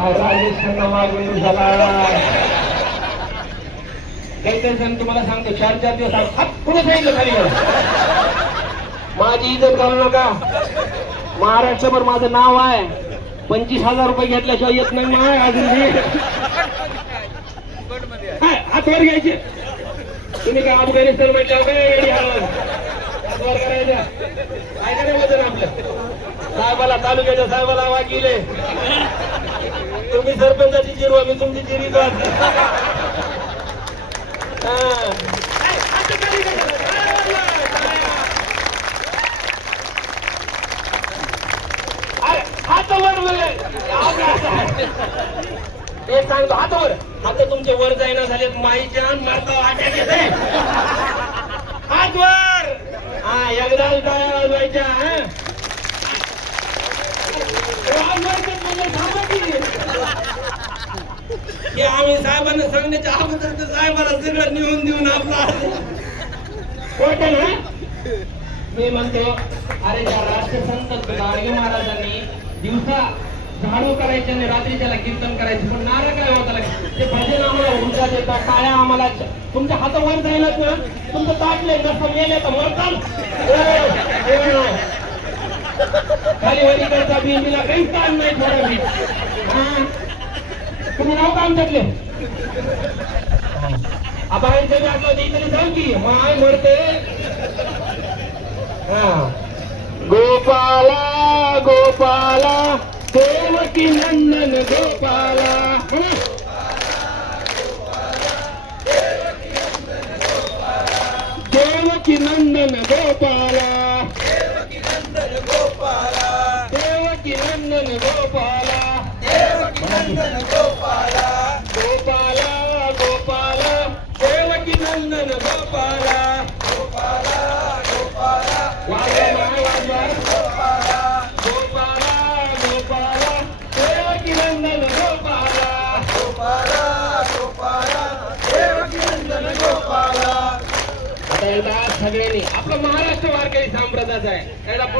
राजेश खन्ना मागून झाला काहीतरी जण तुम्हाला सांगतो 4 दिवस हात पुढे सांगितलं खाली माझी इज्जत घालू नका महाराष्ट्रभर माझं नाव आहे 25,000 रुपये घेतल्याशिवाय येत नाही माय अजून हात वर घ्यायचे तुम्ही काय अफगाणिस्तान म्हटल्यावर काय हात वर करायचं काय करायचं आपलं साहेबाला तालुक्याच्या साहेबाला वकील आहे तुम्ही सरपंचाची जिरवा मी तुमची जिरीत ते सांगतो हातावर आता तुमचे वर जायना झाले माईच्या मारता हात वर हा एकदा टाळ्या वाजवायच्या हे आम्ही साहेबांना सांगण्याच्या अगोदर तर साहेबाला सगळं नेऊन देऊन आपला खोटं ना मी म्हणतो अरे त्या राष्ट्रसंत गाडगे महाराजांनी दिवसा झाडू करायचे आणि रात्री त्याला कीर्तन करायचे पण नारळ काय होता ते भजन आम्हाला ऊर्जा देतात टाळ्या आम्हाला तुमच्या हातावर जाईलच ना तुमचं ताटले नसतं मेले तर मरताल खाली वरी करता बिंदीला काहीच काम नाही थोडा मी तुम्ही नाव काम टाकले बाहेरचं टाकलं ते तरी सांग की माय मरते गोपाला गोपाला देवकी नंदन गोपाला देवकी नंदन गोपाला देवकी नंदन गोपाला गोपाला गोपाला देवकी नंदन गोपाला सगळ्यांनी आपला महाराष्ट्र वारकरी संप्रदाय आहे